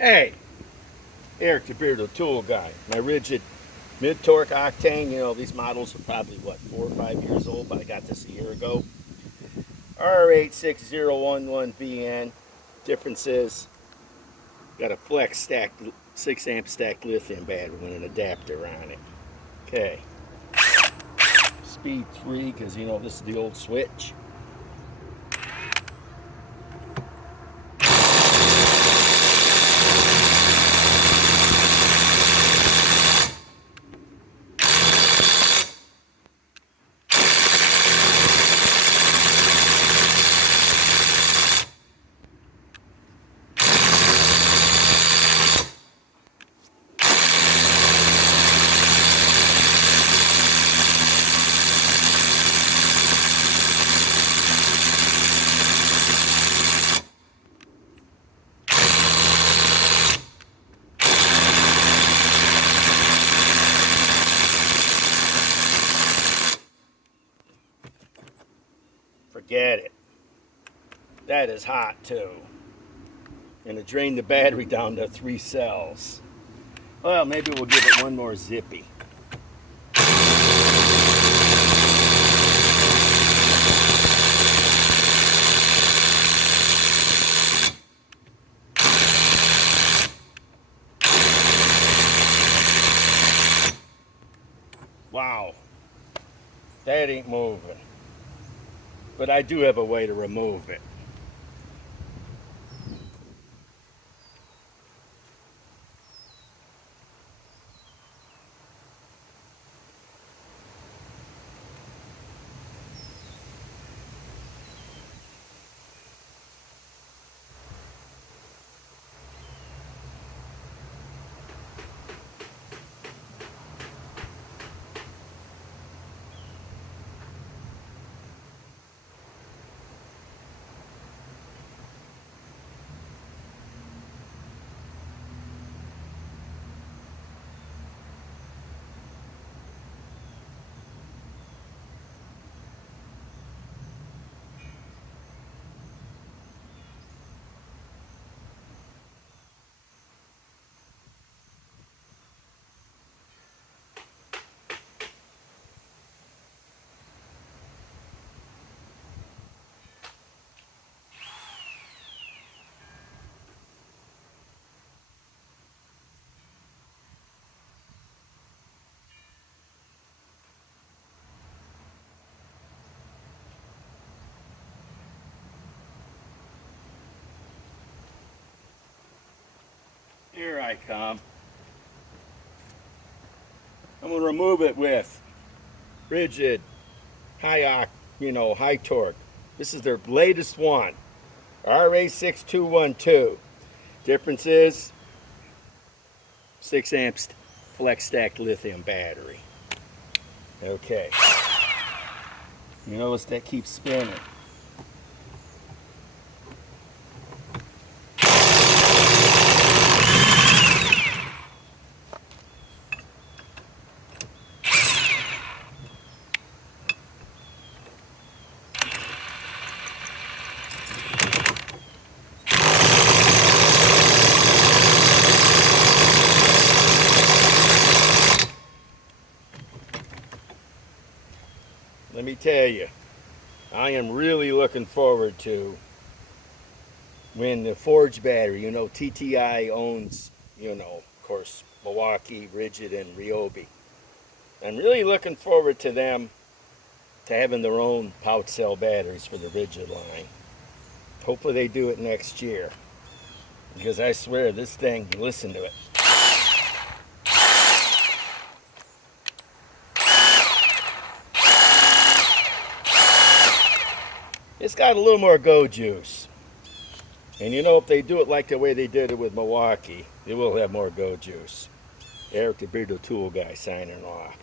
Hey, Eric the Bearded Tool Guy. My rigid mid-torque octane, you know, these models are probably, what, 4 or 5 years old, but I got this a year ago. R86011BN. Difference is, got a flex stacked, 6 amp stacked lithium battery with an adapter on it. Okay. Speed 3, because, you know, this is the old switch. Forget it. That is hot too. And it drained the battery down to 3 cells. Well, maybe we'll give it one more zippy. Wow, that ain't moving. But I do have a way to remove it. Here I come. I'm going to remove it with rigid, high torque. This is their latest one, RA6212. Difference is 6 amps flex stacked lithium battery. Okay. You notice that keeps spinning. Let me tell you, I am really looking forward to when the Forge battery, you know, TTI owns, you know, of course, Milwaukee, Rigid, and Ryobi. I'm really looking forward to them to having their own pouch cell batteries for the Rigid line. Hopefully they do it next year, because I swear this thing, listen to it. It's got a little more go juice. And you know, if they do it like the way they did it with Milwaukee, it will have more go juice. Eric the Bearded Tool Guy signing off.